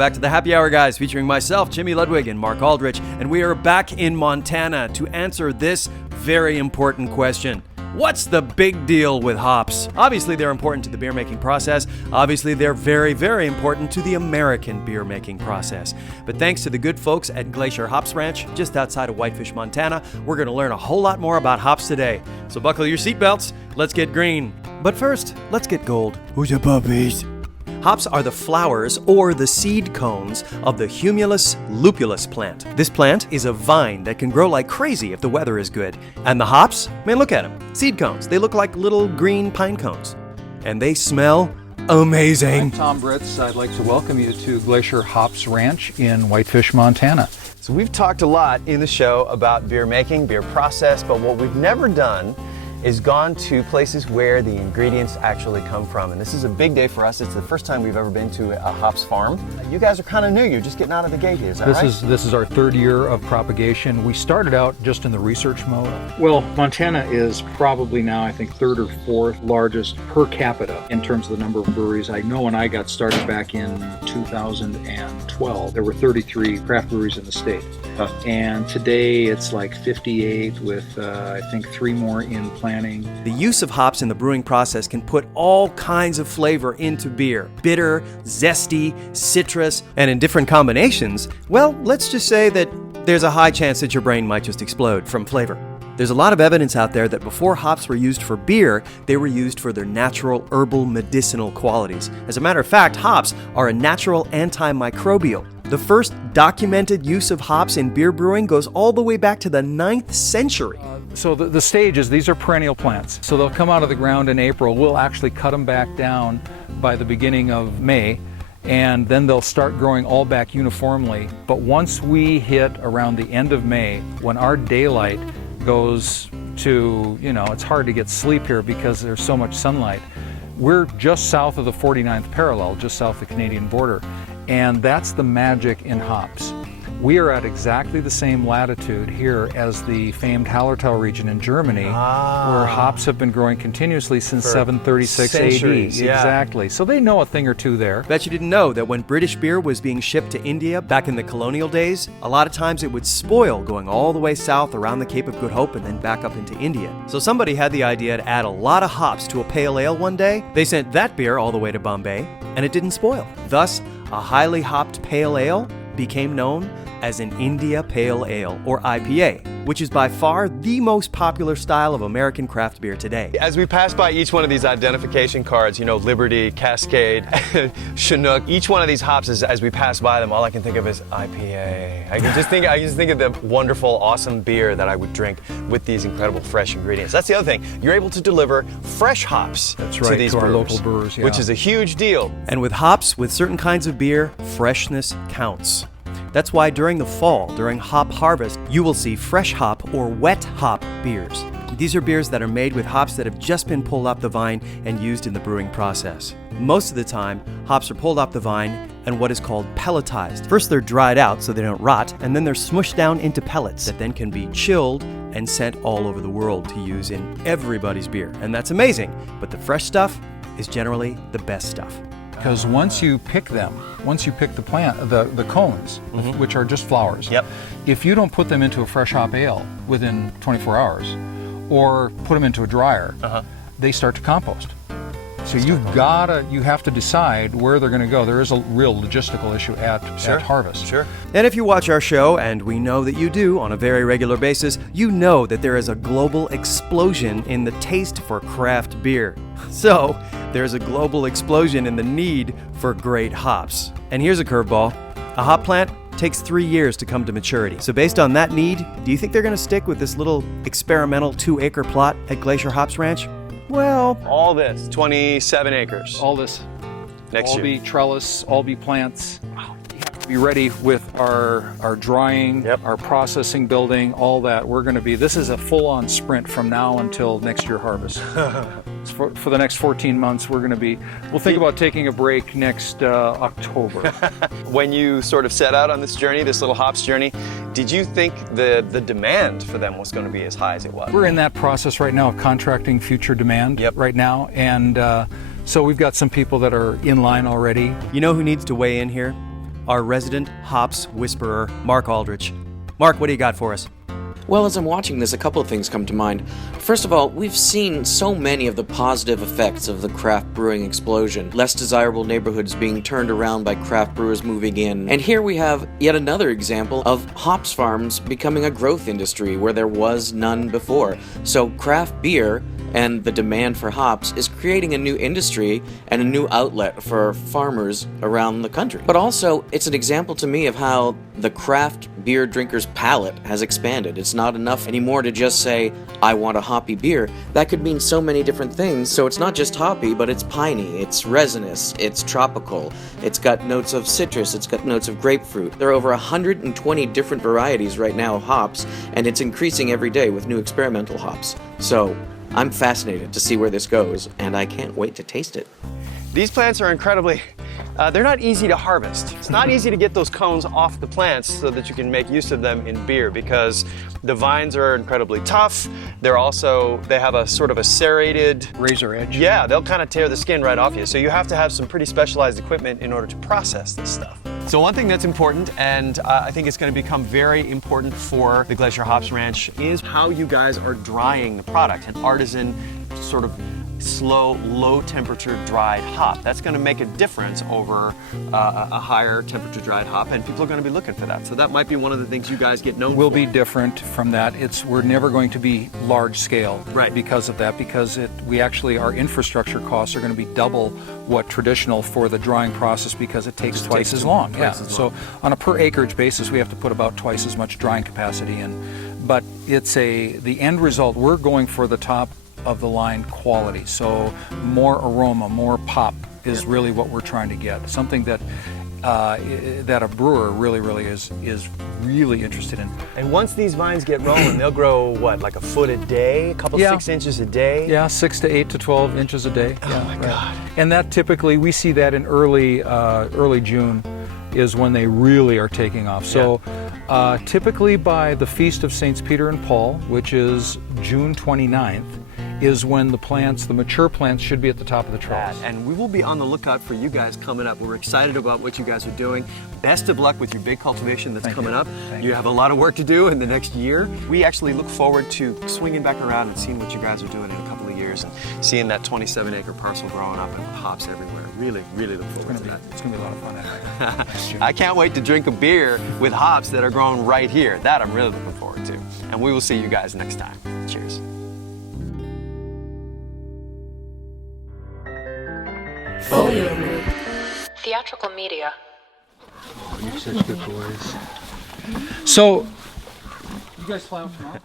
back to the Happy Hour, guys, featuring myself, Jimmy Ludwig, and Mark Aldrich, and we are back in Montana to answer this very important question. What's the big deal with hops? Obviously, they're important to the beer-making process. Obviously, they're very, very important to the American beer-making process. But thanks to the good folks at Glacier Hops Ranch, just outside of Whitefish, Montana, we're going to learn a whole lot more about hops today. So buckle your seatbelts, let's get green. But first, let's get gold. Who's your puppies? Hops are the flowers or the seed cones of the Humulus lupulus plant. This plant is a vine that can grow like crazy if the weather is good. And the hops, man, look at them. Seed cones. They look like little green pine cones. And they smell amazing. I'm Tom Britz. I'd like to welcome you to Glacier Hops Ranch in Whitefish, Montana. So we've talked a lot in the show about beer making, beer process, but what we've never done is gone to places where the ingredients actually come from. And this is a big day for us. It's the first time we've ever been to a hops farm. You guys are kind of new. You're just getting out of the gate here, is that right? This is our third year of propagation. We started out just in the research mode. Well, Montana is probably now, I think, third or fourth largest per capita in terms of the number of breweries. I know when I got started back in 2012, there were 33 craft breweries in the state. And today it's like 58 with, I think, 3 more in planning. The use of hops in the brewing process can put all kinds of flavor into beer. Bitter, zesty, citrus, and in different combinations, well, let's just say that there's a high chance that your brain might just explode from flavor. There's a lot of evidence out there that before hops were used for beer, they were used for their natural herbal medicinal qualities. As a matter of fact, hops are a natural antimicrobial. The first documented use of hops in beer brewing goes all the way back to the 9th century. So the stages, these are perennial plants. So they'll come out of the ground in April. We'll actually cut them back down by the beginning of May, and then they'll start growing all back uniformly. But once we hit around the end of May, when our daylight goes to, it's hard to get sleep here because there's so much sunlight. We're just south of the 49th parallel, just south of the Canadian border. And that's the magic in hops. We are at exactly the same latitude here as the famed Hallertau region in Germany, where hops have been growing continuously since 736 centuries, AD. yeah. Exactly. So they know a thing or two there. Bet you didn't know that when British beer was being shipped to India back in the colonial days, a lot of times it would spoil going all the way south around the Cape of Good Hope and then back up into India. So somebody had the idea to add a lot of hops to a pale ale one day. They sent that beer all the way to Bombay, and it didn't spoil. Thus, a highly hopped pale ale became known as an India Pale Ale, or IPA, which is by far the most popular style of American craft beer today. As we pass by each one of these identification cards, Liberty, Cascade, Chinook, each one of these hops, as we pass by them, all I can think of is IPA. I just think of the wonderful, awesome beer that I would drink with these incredible fresh ingredients. That's the other thing. You're able to deliver fresh hops to these our brewers, local brewers, yeah. which is a huge deal. And with hops, with certain kinds of beer, freshness counts. That's why during the fall, during hop harvest, you will see fresh hop or wet hop beers. These are beers that are made with hops that have just been pulled off the vine and used in the brewing process. Most of the time, hops are pulled off the vine and what is called pelletized. First, they're dried out so they don't rot, and then they're smushed down into pellets that then can be chilled and sent all over the world to use in everybody's beer. And that's amazing, but the fresh stuff is generally the best stuff. Because once you pick the plant, the cones, which are just flowers, if you don't put them into a fresh hop ale within 24 hours, or put them into a dryer, they start to compost. So you have to decide where they're going to go. There is a real logistical issue at harvest. Sure. And if you watch our show, and we know that you do on a very regular basis, you know that there is a global explosion in the taste for craft beer. So there's a global explosion in the need for great hops. And here's a curveball. A hop plant takes 3 years to come to maturity. So based on that need, do you think they're going to stick with this little experimental 2-acre plot at Glacier Hops Ranch? Well, all this, 27 acres. All this. Next year. All be trellis, all be plants. Be ready with our drying, our processing building, all that. This is a full-on sprint from now until next year harvest. For the next 14 months, we'll think about taking a break next October. When you sort of set out on this journey, this little hops journey, did you think the demand for them was going to be as high as it was? We're in that process right now of contracting future demand right now. And so we've got some people that are in line already. You know who needs to weigh in here? our resident hops whisperer, Mark Aldrich. Mark, what do you got for us? Well, as I'm watching this, a couple of things come to mind. First of all, we've seen so many of the positive effects of the craft brewing explosion. Less desirable neighborhoods being turned around by craft brewers moving in. And here we have yet another example of hops farms becoming a growth industry where there was none before. So craft beer and the demand for hops is creating a new industry and a new outlet for farmers around the country. But also, it's an example to me of how the craft beer drinker's palate has expanded. It's not enough anymore to just say, I want a hoppy beer. That could mean so many different things. So it's not just hoppy, but it's piney, it's resinous, it's tropical, it's got notes of citrus, it's got notes of grapefruit. There are over 120 different varieties right now of hops, and it's increasing every day with new experimental hops. So I'm fascinated to see where this goes, and I can't wait to taste it. These plants are incredibly, they're not easy to harvest. It's not easy to get those cones off the plants so that you can make use of them in beer, because the vines are incredibly tough. They have a sort of a serrated Razor edge. Yeah, they'll kind of tear the skin right off you. So you have to have some pretty specialized equipment in order to process this stuff. So one thing that's important, and I think it's going to become very important for the Glacier Hops Ranch, is how you guys are drying the product. An artisan sort of slow, low temperature dried hop. That's going to make a difference over a higher temperature dried hop, and people are going to be looking for that. So that might be one of the things you guys get known for. We'll be different from that. We're never going to be large scale, right, because of that, because our infrastructure costs are going to be double what traditional for the drying process, because it takes twice as long. So on a per acreage basis, we have to put about twice as much drying capacity in. But the end result, we're going for the top of the line quality. So more aroma, more pop is really what we're trying to get. Something that a brewer really is really interested in. And once these vines get rolling, they'll grow what, like a foot a day, a couple 6 inches a day? Yeah, 6 to 8 to 12 inches a day. Oh my God. And that typically, we see that in early June is when they really are taking off. So typically by the Feast of Saints Peter and Paul, which is June 29th, is when the mature plants should be at the top of the trellis. And we will be on the lookout for you guys coming up. We're excited about what you guys are doing. Best of luck with your big cultivation that's coming up. You have a lot of work to do in the next year. We actually look forward to swinging back around and seeing what you guys are doing in a couple of years and seeing that 27-acre parcel growing up and with hops everywhere. Really, really look forward to that. It's going to be a lot of fun. I can't wait to drink a beer with hops that are grown right here. That I'm really looking forward to. And we will see you guys next time. Cheers. Folio Group. Theatrical media. Oh, you're such good boys. So, you guys fly out tomorrow?